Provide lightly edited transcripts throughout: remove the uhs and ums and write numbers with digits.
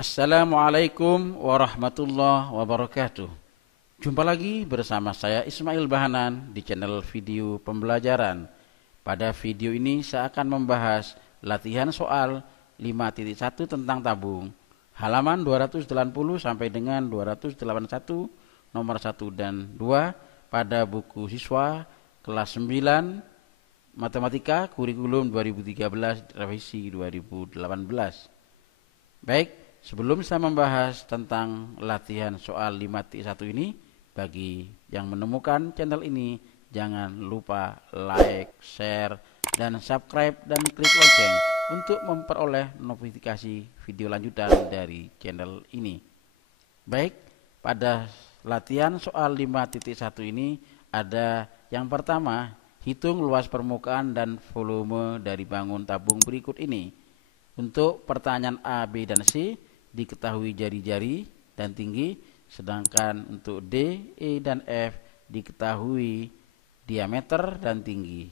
Assalamualaikum warahmatullahi wabarakatuh. Jumpa lagi bersama saya Ismail Bahanan di channel video pembelajaran. Pada video ini saya akan membahas latihan soal 5.1 tentang tabung, halaman 280 sampai dengan 281, nomor 1 dan 2 pada buku siswa kelas 9 Matematika Kurikulum 2013 revisi 2018. Baik, sebelum saya membahas tentang latihan soal 5.1 ini, bagi yang menemukan channel ini, jangan lupa like, share, dan subscribe, dan klik lonceng untuk memperoleh notifikasi video lanjutan dari channel ini. Baik, pada latihan soal 5.1 ini ada yang pertama, hitung luas permukaan dan volume dari bangun tabung berikut ini. Untuk pertanyaan A, B, dan C diketahui jari-jari dan tinggi, sedangkan untuk D, E, dan F diketahui diameter dan tinggi.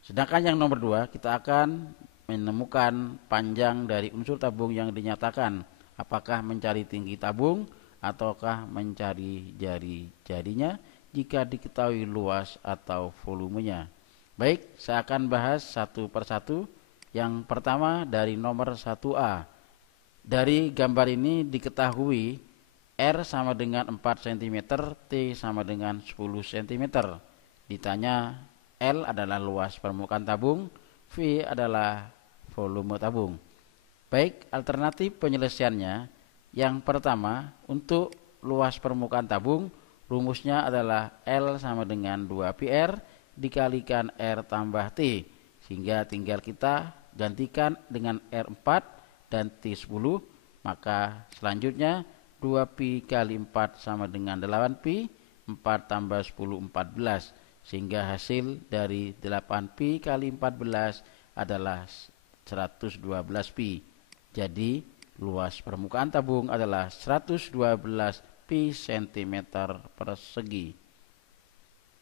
Sedangkan yang nomor 2 kita akan menemukan panjang dari unsur tabung yang dinyatakan, apakah mencari tinggi tabung ataukah mencari jari-jarinya jika diketahui luas atau volumenya. Baik, saya akan bahas satu persatu. Yang pertama dari nomor 1A. Dari gambar ini diketahui R sama dengan 4 cm, T sama dengan 10 cm. Ditanya L adalah luas permukaan tabung, V adalah volume tabung. Baik, alternatif penyelesaiannya. Yang pertama, untuk luas permukaan tabung, rumusnya adalah L sama dengan 2πr dikalikan R tambah T. Sehingga tinggal kita gantikan dengan R4 dan T10, maka selanjutnya 2pi kali 4 sama dengan 8pi, 4 tambah 10 14, sehingga hasil dari 8pi kali 14 adalah 112pi. Jadi luas permukaan tabung adalah 112 pi cm persegi.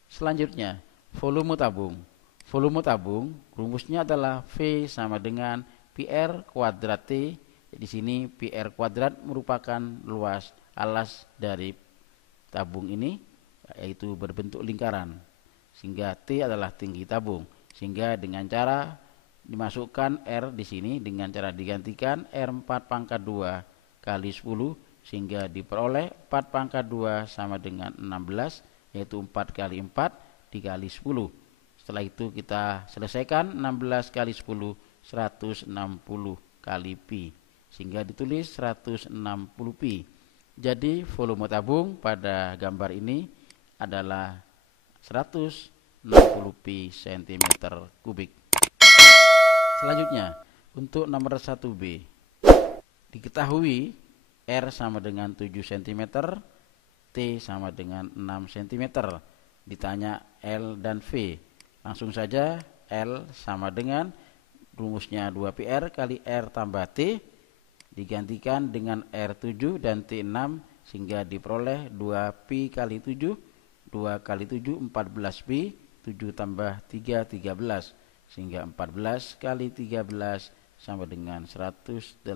Selanjutnya volume tabung. Volume tabung rumusnya adalah V sama dengan PR kuadrat T. Di sini PR kuadrat merupakan luas alas dari tabung ini, yaitu berbentuk lingkaran. Sehingga T adalah tinggi tabung. Sehingga dengan cara dimasukkan R di sini dengan cara digantikan R4 pangkat 2 kali 10, sehingga diperoleh 4 pangkat 2 sama dengan 16, yaitu 4 kali 4 dikali 10. Setelah itu kita selesaikan 16 kali 10, 160 kali pi, sehingga ditulis 160 pi. Jadi volume tabung pada gambar ini adalah 160 pi cm kubik. Selanjutnya untuk nomor 1B, diketahui R sama dengan 7 cm, T sama dengan 6 cm. Ditanya L dan V. Langsung saja L sama dengan rumusnya 2πr kali R tambah T digantikan dengan R7 dan T6, sehingga diperoleh 2pi kali 7, 2 kali 7 14pi, 7 tambah 3 13, sehingga 14 kali 13 sama dengan 182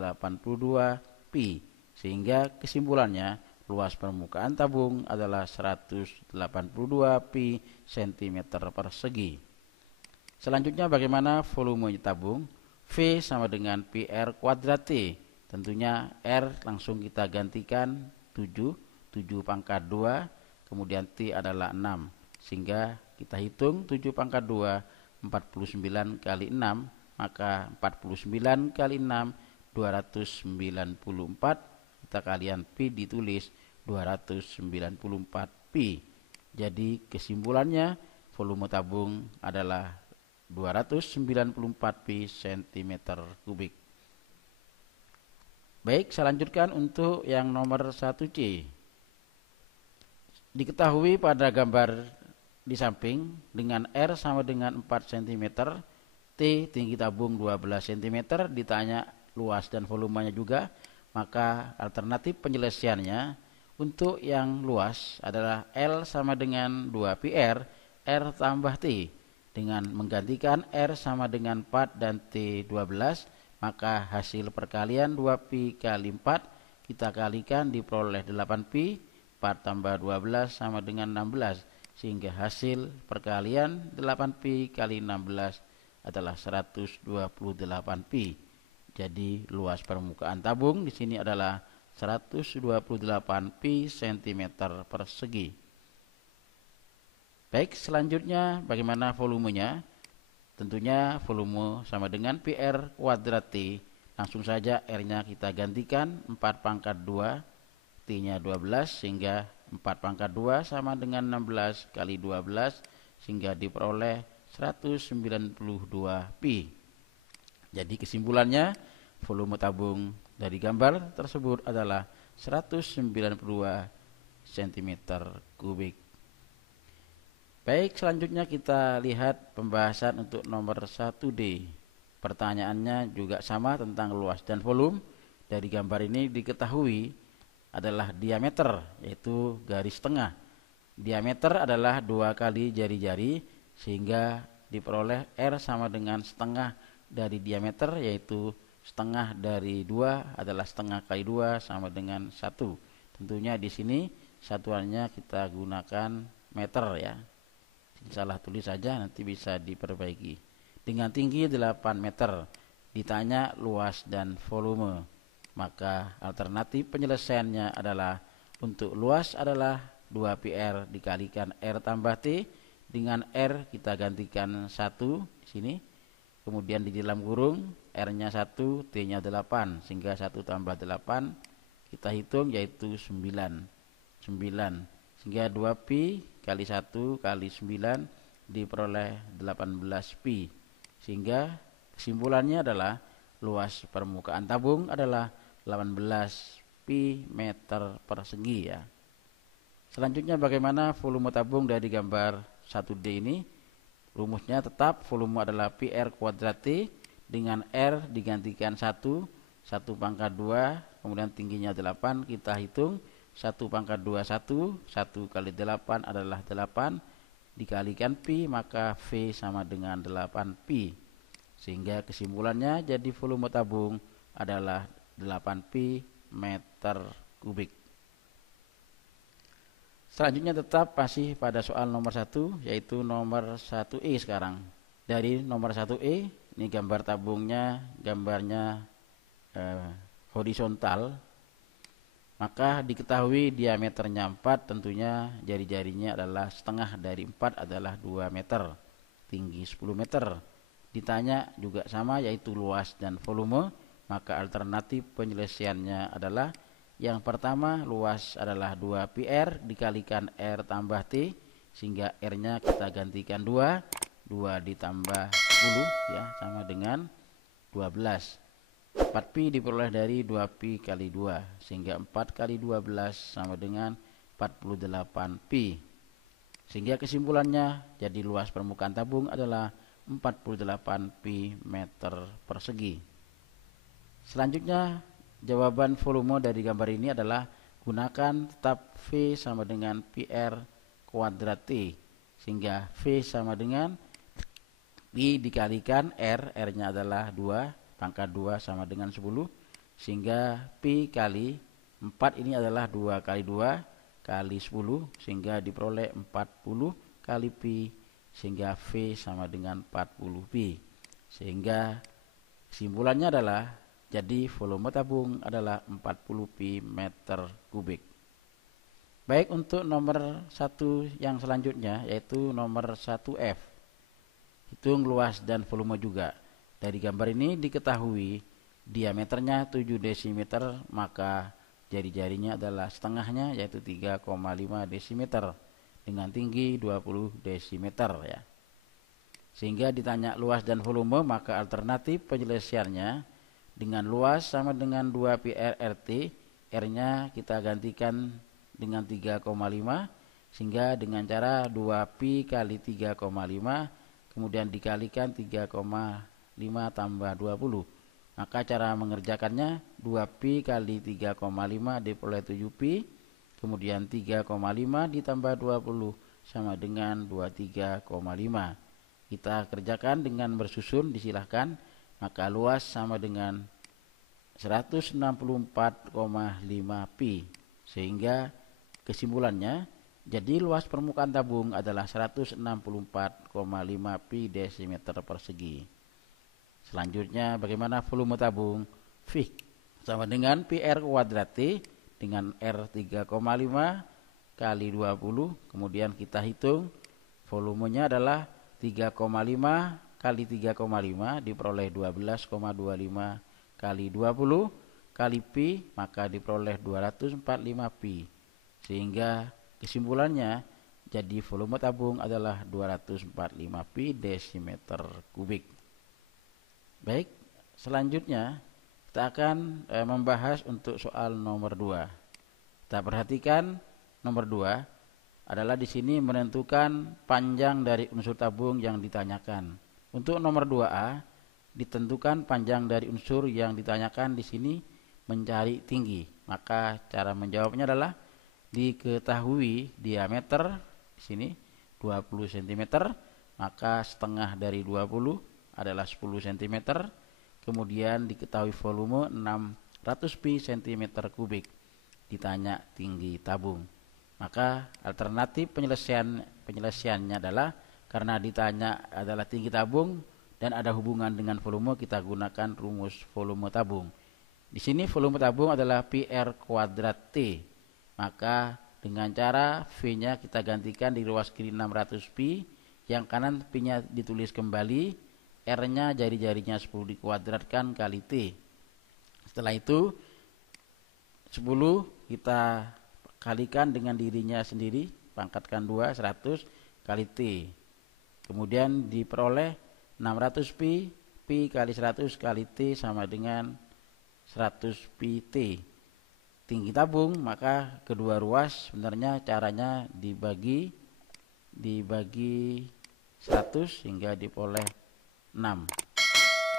pi. Sehingga kesimpulannya luas permukaan tabung adalah 182 pi cm persegi. Selanjutnya bagaimana volume tabung? V sama dengan PR kuadrat T. Tentunya R langsung kita gantikan 7 pangkat 2, kemudian T adalah 6. Sehingga kita hitung 7 pangkat 2, 49 kali 6, maka 49 kali 6, 294. Kita kalian pi ditulis 294 pi. Jadi kesimpulannya volume tabung adalah 294 pi cm kubik. Baik, saya lanjutkan untuk yang nomor 1C. Diketahui pada gambar di samping dengan R sama dengan 4 cm, T tinggi tabung 12 cm, ditanya luas dan volumenya juga, maka alternatif penyelesaiannya untuk yang luas adalah L sama dengan 2πr R tambah T. Dengan menggantikan R sama dengan 4 dan T 12, maka hasil perkalian 2pi kali 4 kita kalikan diperoleh 8pi. 4 tambah 12 sama dengan 16, sehingga hasil perkalian 8pi kali 16 adalah 128pi. Jadi luas permukaan tabung di sini adalah 128pi cm persegi. Baik, selanjutnya bagaimana volumenya? Tentunya volume sama dengan PR kuadrat T. Langsung saja R-nya kita gantikan 4 pangkat 2, T-nya 12, sehingga 4 pangkat 2 sama dengan 16 kali 12, sehingga diperoleh 192pi. Jadi kesimpulannya, volume tabung dari gambar tersebut adalah 192 cm3. Baik, selanjutnya kita lihat pembahasan untuk nomor 1D. Pertanyaannya juga sama tentang luas dan volume. Dari gambar ini diketahui adalah diameter, yaitu garis tengah. Diameter adalah 2 kali jari-jari, sehingga diperoleh R sama dengan setengah dari diameter, yaitu setengah dari 2 adalah setengah kali 2 sama dengan 1. Tentunya di sini satuannya kita gunakan meter ya. Salah tulis saja, nanti bisa diperbaiki. Dengan tinggi 8 meter, ditanya luas dan volume, maka alternatif penyelesaiannya adalah untuk luas adalah 2πr dikalikan R tambah T. Dengan R kita gantikan 1 di sini, kemudian di dalam kurung R-nya 1, T-nya 8, sehingga 1 tambah 8 kita hitung yaitu 9. Sehingga 2pi kali 1 kali 9 diperoleh 18pi. Sehingga kesimpulannya adalah luas permukaan tabung adalah 18pi meter persegi ya. Selanjutnya bagaimana volume tabung dari gambar 1D ini? Rumusnya tetap volume adalah PR kuadrat T dengan R digantikan 1 pangkat 2, kemudian tingginya 8, kita hitung 1 pangkat 2 1 kali 8 adalah 8 dikalikan pi, maka V sama dengan 8pi. Sehingga kesimpulannya jadi volume tabung adalah 8pi meter kubik. Selanjutnya tetap masih pada soal nomor 1, yaitu nomor 1E sekarang. Dari nomor 1E, ini gambar tabungnya, gambarnya horizontal. Maka diketahui diameternya 4, tentunya jari-jarinya adalah setengah dari 4 adalah 2 meter, tinggi 10 meter. Ditanya juga sama, yaitu luas dan volume, maka alternatif penyelesaiannya adalah yang pertama, luas adalah 2πr dikalikan R tambah T, sehingga R-nya kita gantikan 2 ditambah 10 ya, sama dengan 12. 4pi diperoleh dari 2pi kali 2, sehingga 4 kali 12 sama dengan 48pi. Sehingga kesimpulannya jadi luas permukaan tabung adalah 48pi meter persegi. Selanjutnya jawaban volume dari gambar ini adalah gunakan tetap V sama dengan PR kuadrat T, sehingga V sama dengan Pi dikalikan R, R-nya adalah 2, pangkat 2 sama dengan 10, sehingga Pi kali 4 ini adalah 2 kali 2 kali 10, sehingga diperoleh 40 kali Pi, sehingga V sama dengan 40pi. Sehingga kesimpulannya adalah jadi volume tabung adalah 40pi meter kubik. Baik, untuk nomor 1 yang selanjutnya, yaitu nomor 1F. Hitung luas dan volume juga. Dari gambar ini diketahui diameternya 7 desimeter, maka jari-jarinya adalah setengahnya yaitu 3,5 desimeter dengan tinggi 20 desimeter ya. Sehingga ditanya luas dan volume, maka alternatif penyelesaiannya dengan luas sama dengan 2πr RT, R-nya kita gantikan dengan 3,5, sehingga dengan cara 2pi kali 3,5 kemudian dikalikan 3,5 tambah 20. Maka cara mengerjakannya 2pi kali 3,5 diperoleh 7pi, kemudian 3,5 ditambah 20 sama dengan 23,5. Kita kerjakan dengan bersusun, disilahkan. maka luas sama dengan 164,5 pi. Sehingga kesimpulannya, jadi luas permukaan tabung adalah 164,5 pi desimeter persegi. Selanjutnya bagaimana volume tabung? V sama dengan pi R kuadrat T dengan R 3,5 kali 20. Kemudian kita hitung volumenya adalah 3,5 kali 3,5 diperoleh 12,25 kali 20 kali pi, maka diperoleh 245 pi. Sehingga kesimpulannya, jadi volume tabung adalah 245 pi desimeter kubik. Baik, selanjutnya kita akan membahas untuk soal nomor 2. Kita perhatikan nomor 2 adalah di sini menentukan panjang dari unsur tabung yang ditanyakan. Untuk nomor 2A ditentukan panjang dari unsur yang ditanyakan di sini mencari tinggi. Maka cara menjawabnya adalah diketahui diameter di sini 20 cm, maka setengah dari 20 adalah 10 cm. Kemudian diketahui volume 600 pi cm kubik. Ditanya tinggi tabung. Maka alternatif penyelesaiannya adalah karena ditanya adalah tinggi tabung dan ada hubungan dengan volume, kita gunakan rumus volume tabung. Di sini volume tabung adalah pi R kuadrat T. Maka dengan cara V-nya kita gantikan di ruas kiri 600 pi, yang kanan pi-nya ditulis kembali, R-nya jari-jarinya 10 dikuadratkan kali T. Setelah itu 10 kita kalikan dengan dirinya sendiri, pangkatkan 2, 100 kali T. Kemudian diperoleh 600 pi, pi kali 100 kali T sama dengan 100 pi T. Tinggi tabung, maka kedua ruas sebenarnya caranya dibagi 100 hingga diperoleh 6.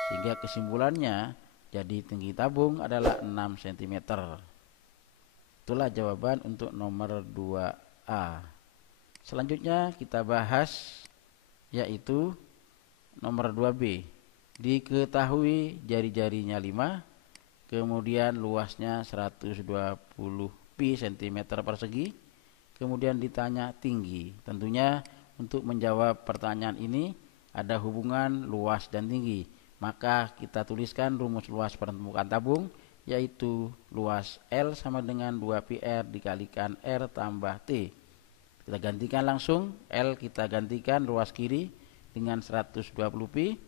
Sehingga kesimpulannya jadi tinggi tabung adalah 6 cm. Itulah jawaban untuk nomor 2A. Selanjutnya kita bahas yaitu nomor 2B. Diketahui jari-jarinya 5, kemudian luasnya 120 pi cm persegi, kemudian ditanya tinggi. Tentunya untuk menjawab pertanyaan ini ada hubungan luas dan tinggi, maka kita tuliskan rumus luas permukaan tabung, yaitu luas L sama dengan 2 pi R dikalikan R tambah T. Kita gantikan langsung, L kita gantikan ruas kiri dengan 120 pi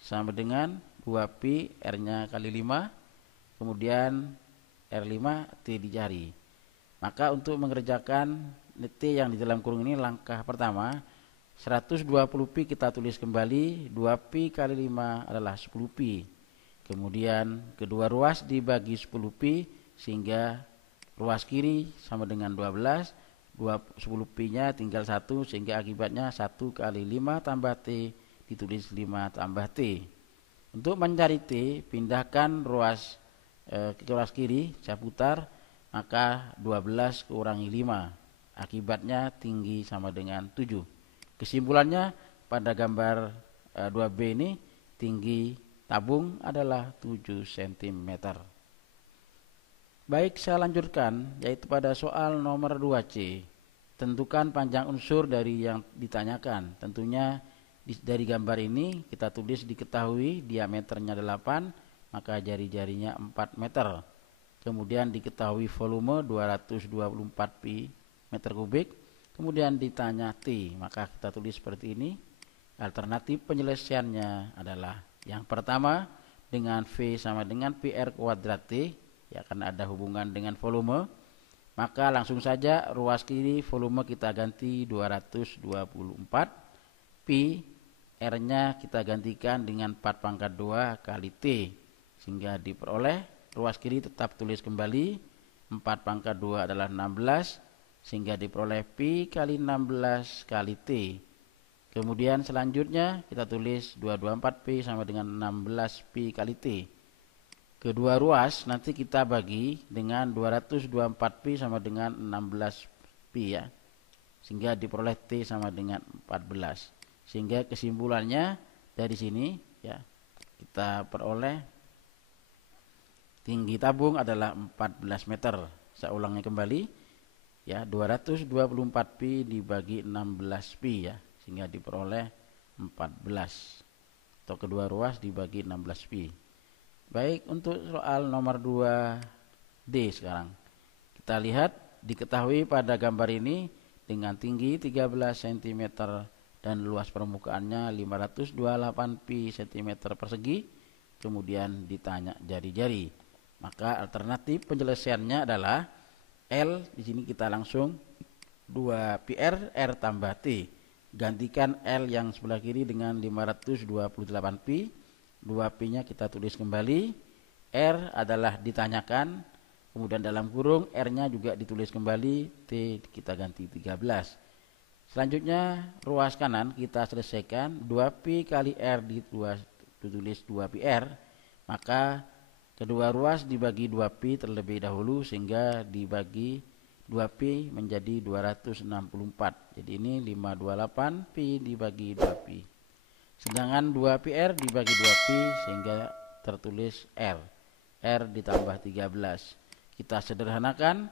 sama dengan 2 pi R-nya kali 5, kemudian R5 T dijari. Maka untuk mengerjakan T yang di dalam kurung ini, langkah pertama 120 pi kita tulis kembali, 2 pi kali 5 adalah 10 pi. Kemudian kedua ruas dibagi 10 pi sehingga ruas kiri sama dengan 12, 10 pi-nya tinggal 1 sehingga akibatnya 1 kali 5 tambah T ditulis 5 tambah T. Untuk mencari T, pindahkan ruas ke ruas kiri, saya putar, maka 12 kurangi 5. Akibatnya tinggi sama dengan 7. Kesimpulannya pada gambar 2B ini tinggi tabung adalah 7 cm. Baik, saya lanjutkan yaitu pada soal nomor 2C. Tentukan panjang unsur dari yang ditanyakan. Tentunya dari gambar ini kita tulis diketahui diameternya 8, maka jari-jarinya 4 meter. Kemudian diketahui volume 224 pi meter kubik. Kemudian ditanya T, maka kita tulis seperti ini. Alternatif penyelesaiannya adalah yang pertama dengan V sama dengan pi R kuadrat T, ya karena ada hubungan dengan volume. Maka langsung saja ruas kiri volume kita ganti 224 pi, R-nya kita gantikan dengan 4 pangkat 2 kali T, sehingga diperoleh ruas kiri tetap tulis kembali 4 pangkat 2 adalah 16, sehingga diperoleh pi kali 16 kali T. Kemudian selanjutnya kita tulis 224 pi sama dengan 16 pi kali T. Kedua ruas nanti kita bagi dengan 224 pi sama dengan 16 pi ya, sehingga diperoleh T sama dengan 14. Sehingga kesimpulannya dari sini ya, kita peroleh tinggi tabung adalah 14 meter. Saya ulangnya kembali ya, 224 pi dibagi 16 pi ya, sehingga diperoleh 14 atau kedua ruas dibagi 16 pi. Baik, untuk soal nomor 2D sekarang. Kita lihat, diketahui pada gambar ini dengan tinggi 13 cm dan luas permukaannya 528 pi cm persegi, kemudian ditanya jari-jari. Maka alternatif penyelesaiannya adalah L, di sini kita langsung 2 PR R tambah T. Gantikan L yang sebelah kiri dengan 528 pi, 2 pi-nya kita tulis kembali. R adalah ditanyakan, kemudian dalam kurung R-nya juga ditulis kembali, T kita ganti 13. Selanjutnya ruas kanan kita selesaikan, 2 pi kali R ditulis 2 pi R, maka kedua ruas dibagi 2 pi terlebih dahulu sehingga dibagi 2 pi menjadi 264. Jadi ini 528 pi dibagi 2 pi. Sedangkan 2 pi R dibagi 2 pi sehingga tertulis R. R ditambah 13. Kita sederhanakan,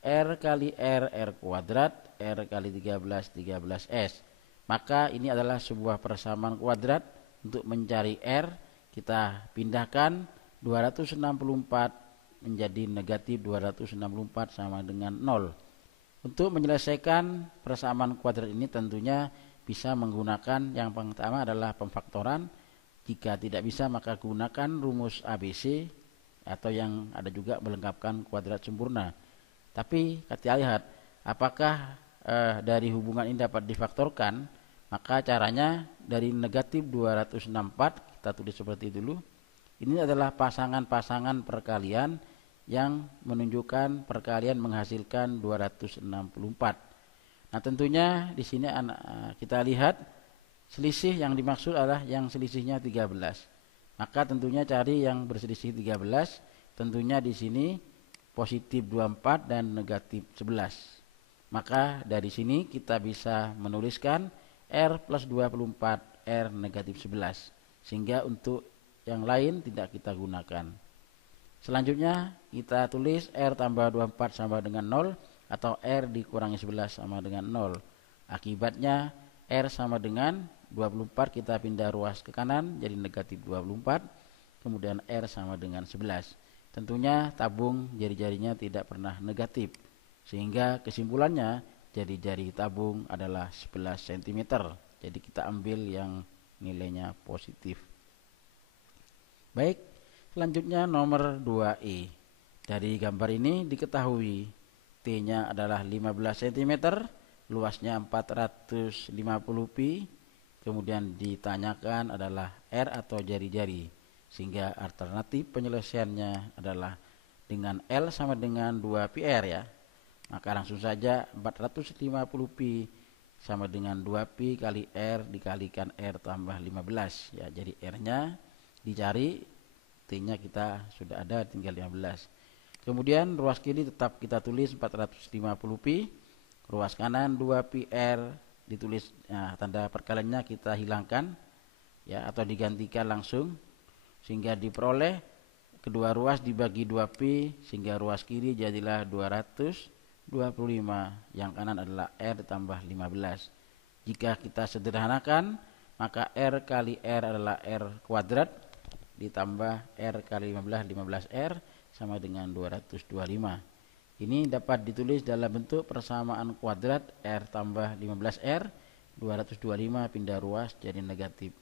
R kali R kuadrat, R kali 13, 13S. Maka ini adalah sebuah persamaan kuadrat. Untuk mencari R, kita pindahkan 264 menjadi negatif 264 sama dengan 0. Untuk menyelesaikan persamaan kuadrat ini tentunya bisa menggunakan yang pertama adalah pemfaktoran. Jika tidak bisa maka gunakan rumus ABC, atau yang ada juga melengkapkan kuadrat sempurna. Tapi kita lihat apakah dari hubungan ini dapat difaktorkan. Maka caranya dari negatif 264 kita tulis seperti itu dulu. Ini adalah pasangan-pasangan perkalian yang menunjukkan perkalian menghasilkan 264. Nah, tentunya di sini kita lihat selisih yang dimaksud adalah yang selisihnya 13. Maka tentunya cari yang berselisih 13. Tentunya di sini positif 24 dan negatif 11. Maka dari sini kita bisa menuliskan R plus 24 R negatif 11. Sehingga untuk yang lain tidak kita gunakan. Selanjutnya kita tulis R tambah 24 sama dengan 0 atau R dikurangi 11 sama dengan 0. Akibatnya R sama dengan 24, kita pindah ruas ke kanan jadi negatif 24. Kemudian R sama dengan 11. Tentunya tabung jari-jarinya tidak pernah negatif. Sehingga kesimpulannya jari-jari tabung adalah 11 cm. Jadi kita ambil yang nilainya positif. Baik, selanjutnya nomor 2E. Dari gambar ini diketahui T-nya adalah 15 cm, luasnya 450 pi, kemudian ditanyakan adalah R atau jari-jari. Sehingga alternatif penyelesaiannya adalah dengan L sama dengan 2 pi R ya. Maka langsung saja 450 pi sama dengan 2 pi kali R dikalikan R tambah 15 ya. Jadi R-nya dicari, T-nya kita sudah ada, tinggal 15. Kemudian ruas kiri tetap kita tulis 450 pi, ruas kanan 2 pi R ditulis, tanda perkaliannya kita hilangkan ya, atau digantikan langsung sehingga diperoleh kedua ruas dibagi 2 pi sehingga ruas kiri jadilah 225, yang kanan adalah R tambah 15. Jika kita sederhanakan maka R kali R adalah R kuadrat ditambah R kali 15, 15R sama dengan 225. Ini dapat ditulis dalam bentuk persamaan kuadrat R tambah 15R, 225 pindah ruas jadi negatif.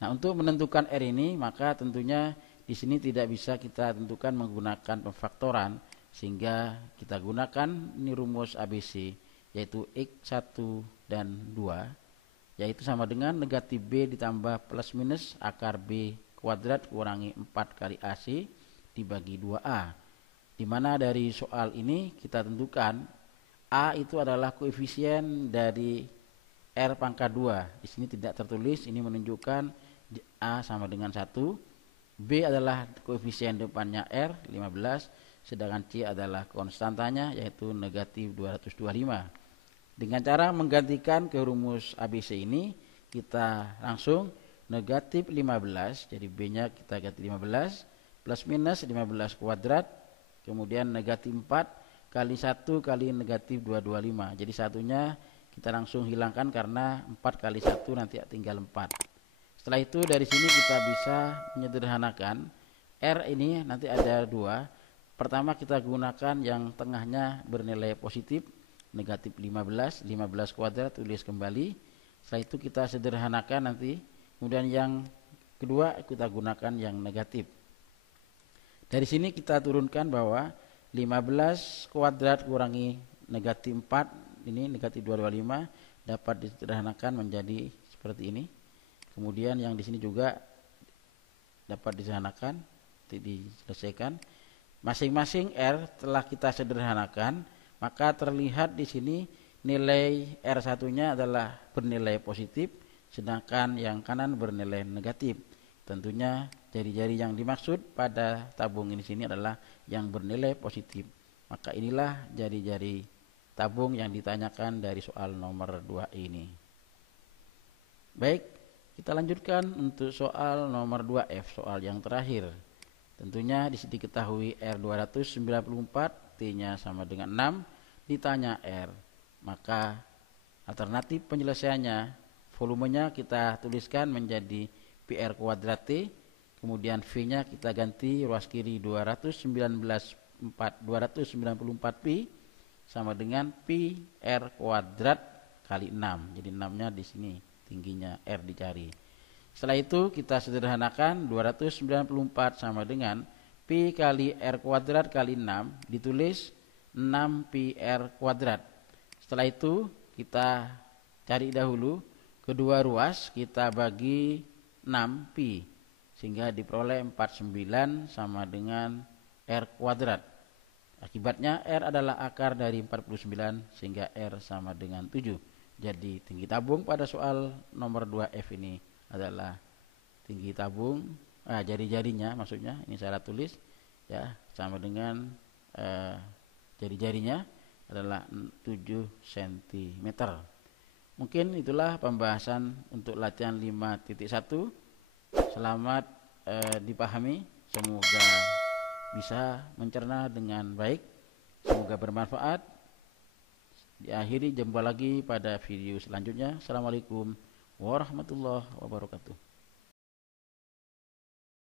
Nah, untuk menentukan R ini maka tentunya di sini tidak bisa kita tentukan menggunakan pemfaktoran, sehingga kita gunakan ini rumus ABC yaitu X1 dan 2, yaitu sama dengan negatif B ditambah plus minus akar B kuadrat kurangi 4 kali AC dibagi 2A. Di mana dari soal ini kita tentukan A itu adalah koefisien dari R pangkat 2. Di sini tidak tertulis, ini menunjukkan A sama dengan 1. B adalah koefisien depannya R 15, sedangkan C adalah konstantanya yaitu negatif 225. Dengan cara menggantikan ke rumus ABC ini, kita langsung negatif 15, jadi B-nya kita ganti 15, plus minus 15 kuadrat, kemudian negatif 4 kali 1 kali negatif 225. Jadi satunya kita langsung hilangkan karena 4 kali 1 nanti tinggal 4. Setelah itu dari sini kita bisa menyederhanakan R ini nanti ada 2. Pertama kita gunakan yang tengahnya bernilai positif, negatif 15, 15 kuadrat tulis kembali. Setelah itu kita sederhanakan nanti. Kemudian yang kedua kita gunakan yang negatif. Dari sini kita turunkan bahwa 15 kuadrat kurangi negatif 4, ini negatif 225, dapat disederhanakan menjadi seperti ini. Kemudian yang di sini juga dapat disederhanakan, diselesaikan. Masing-masing R telah kita sederhanakan, maka terlihat di sini nilai R1-nya adalah bernilai positif, sedangkan yang kanan bernilai negatif. Tentunya jari-jari yang dimaksud pada tabung ini sini adalah yang bernilai positif. Maka inilah jari-jari tabung yang ditanyakan dari soal nomor 2 ini. Baik, kita lanjutkan untuk soal nomor 2F, soal yang terakhir. Tentunya di sini diketahui R294, T-nya sama dengan 6, ditanya R. Maka alternatif penyelesaiannya, volumenya kita tuliskan menjadi PR kuadrat T, kemudian V-nya kita ganti ruas kiri 294 pi sama dengan pi R kuadrat kali 6. Jadi 6-nya di sini, tingginya R dicari. Setelah itu kita sederhanakan 294 sama dengan pi kali R kuadrat kali 6 ditulis 6 pi R kuadrat. Setelah itu kita cari dahulu kedua ruas, kita bagi 6 pi sehingga diperoleh 49 sama dengan R kuadrat. Akibatnya R adalah akar dari 49 sehingga R sama dengan 7. Jadi tinggi tabung pada soal nomor 2F ini adalah tinggi tabung, jari-jarinya maksudnya, ini saya tulis ya, sama dengan jari-jarinya adalah 7 cm. Mungkin itulah pembahasan untuk latihan 5.1. Selamat dipahami, semoga bisa mencerna dengan baik, semoga bermanfaat. Diakhiri, jumpa lagi pada video selanjutnya. Assalamualaikum warahmatullahi wabarakatuh.